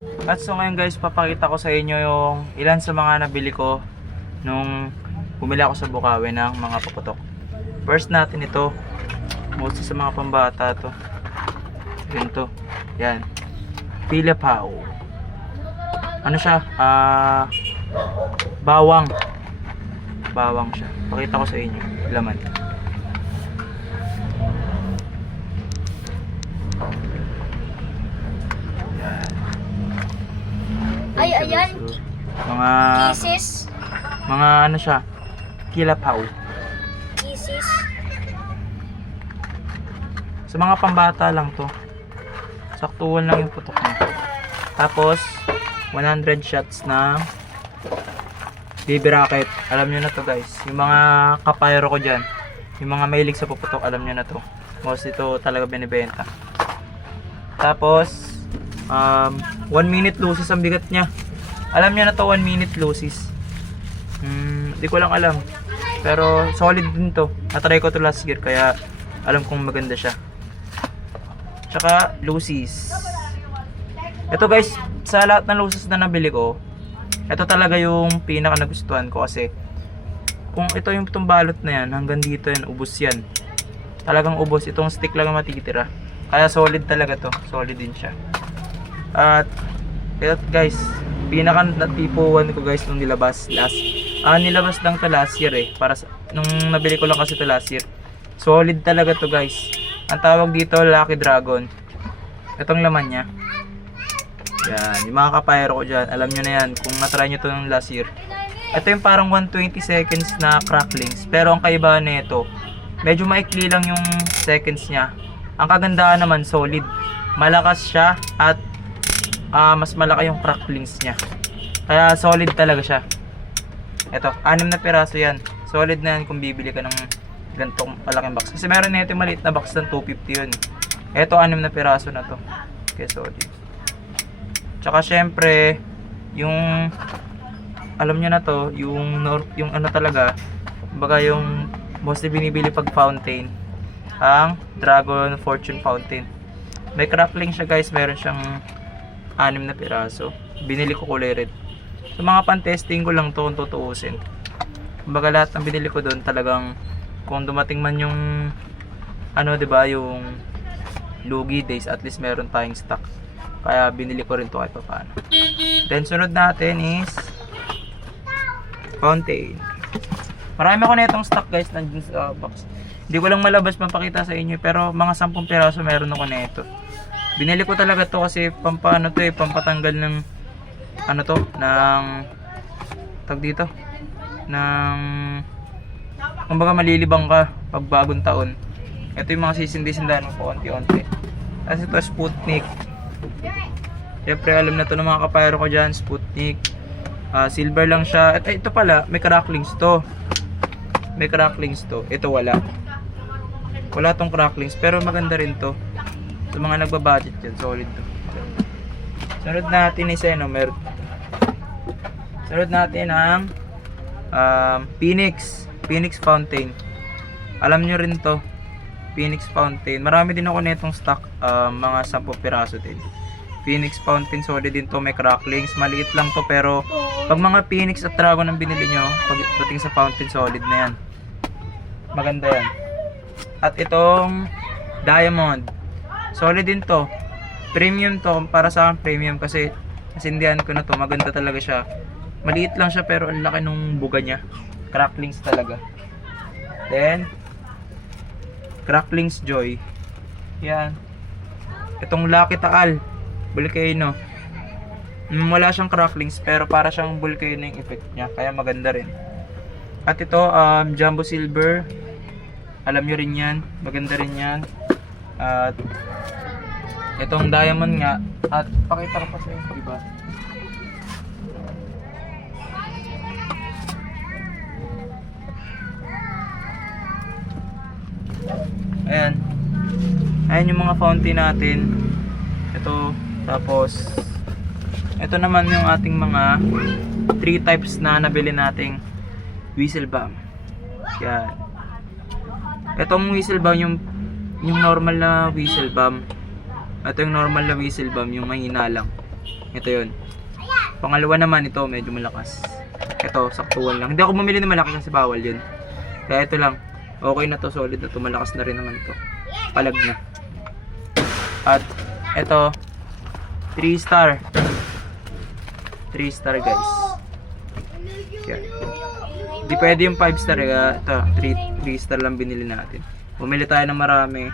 At so ngayon guys, papakita ko sa inyo yung ilan sa mga nabili ko nung bumili ako sa Bukawi ng mga paputok. First natin ito, mostly sa mga pambata to. Yun to, yan, Pilipao. Ano siya? Bawang. Bawang siya. Pakita ko sa inyo, laman. Ay, ayan. Mga Kisses. mga ano siya, Kilapaw. Kisses. Sa mga pambata lang to. Saktuhan lang yung putok niya. Tapos 100 shots na baby rocket. Alam nyo na to guys. Yung mga kapayro ko dyan, yung mga mahilig sa puputok, alam nyo na to. Most ito talaga binibenta. Tapos 1 minute loses ang bigat niya. Alam nyo na to, 1 minute loses. Hindi ko lang alam. Pero solid din to. Natry ko to last year kaya alam kong maganda siya. Tsaka loses. Ito guys, sa lahat ng loses na nabili ko, ito talaga yung pinaka nagustuhan ko kasi kung ito yung itong balot na yan, hanggang dito yan, ubos yan. Talagang ubos. Itong stick lang ang matitira. Kaya solid talaga to. Solid din siya. At ito guys, pinaka natipuan ko guys nung nilabas nilabas lang to last year para nung nabili ko lang kasi to last year. Solid talaga to guys. Ang tawag dito, Lucky Dragon. Itong laman niya, yan, yung mga kapayro ko dyan, alam nyo na yan kung natry nyo to nung last year. Ito yung parang 120 seconds na cracklings, pero ang kaibahan nito, medyo maikli lang yung seconds niya. Ang kagandahan naman, solid, malakas siya at mas malaki yung cracklings niya. Kaya solid talaga siya. Ito, 6 na piraso yan. Solid na yan kung bibili ka ng ganitong malaking box. Kasi meron na ito yung maliit na box ng 250 yun. Ito, 6 na piraso na to. Okay, solid. Tsaka syempre, yung alam nyo na to, yung ano talaga, baga yung mostly binibili pag fountain, ang Dragon Fortune Fountain. May crackling siya guys, meron siyang 6 na piraso. Binili ko kulay red. Sa mga pan-testing ko lang to kung tutuusin. Kumbaga lahat ng binili ko doon talagang kung dumating man yung ano, 'di ba, yung lugi days, at least meron tayong stock. Kaya binili ko rin to kahit paano. Then sunod natin is fountain. Marami ako na itong stock guys nandiyan sa box. Hindi ko lang malabas mapakita sa inyo, pero mga 10 piraso meron ako na ito. Binili ko talaga to kasi pampano to pampatanggal ng ano to, ng tag dito, ng kumbaga malilibang ka pag bagong taon. Ito yung mga sisindi-sindahan mo po konti-onti. Kasi ito Sputnik. Siyempre alam na to ng mga kapayro ko dyan, Sputnik. Silver lang siya. At ito pala, may cracklings to. May cracklings to. Ito wala. Wala tong cracklings, pero maganda rin to. Sa mga nagbabudget dyan, solid to. Sunod natin is sunod natin ang Phoenix Fountain. Alam nyo rin to, Phoenix Fountain. Marami din ako netong stock, mga 10 piraso din. Phoenix Fountain, solid din to, may cracklings. Maliit lang to, pero pag mga Phoenix at Dragon ang binili nyo, pagdating sa fountain, solid na yan. Maganda yan. At itong Diamond, solid din to. Premium to, para sa akin premium kasi nasindihan ko na to, maganda talaga siya. Maliit lang siya pero ang laki nung buga niya. Cracklings talaga. Then Cracklings Joy. Yan. Itong Lucky Taal, Volcano. Wala siyang cracklings pero para siyang volcano yung effect niya, kaya maganda rin. At ito Jumbo Silver. Alam nyo rin yan, maganda rin yan. At itong Diamond nga, at pakita ko pa sa inyo, diba? Ayan. Ayan yung mga fountain natin. Ito, tapos ito naman yung ating mga 3 types na nabili nating whistle bomb. Yan. Itong whistle bomb yung normal na whistle bomb. Ito yung normal na whistle bomb, yung mahina lang. Ito yun. Pangalawa naman ito, medyo malakas. Ito, saktuhan lang. Hindi ako bumili ng malaki kasi bawal yun. Kaya ito lang. Okay na to, solid na to. Malakas na rin naman to. Palag na. At ito, 3 star. 3 star guys. Yan. Hindi pwede yung 5 star. Kaya ito, 3 star lang binili natin. Bumili tayo ng marami.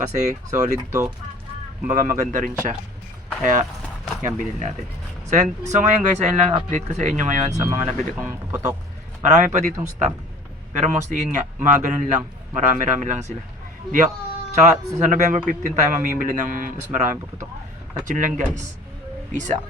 Kasi solid to. Kumbaga maganda rin siya. Kaya, yan binili natin. So ngayon guys, ayun lang update ko sa inyo ngayon sa mga nabili kong puputok. Marami pa ditong stock. Pero mostly yun nga, mga ganun lang. Marami-rami lang sila. Di ako, tsaka sa November 15 tayo mamimili ng mas maraming puputok. At yun lang guys. Peace out.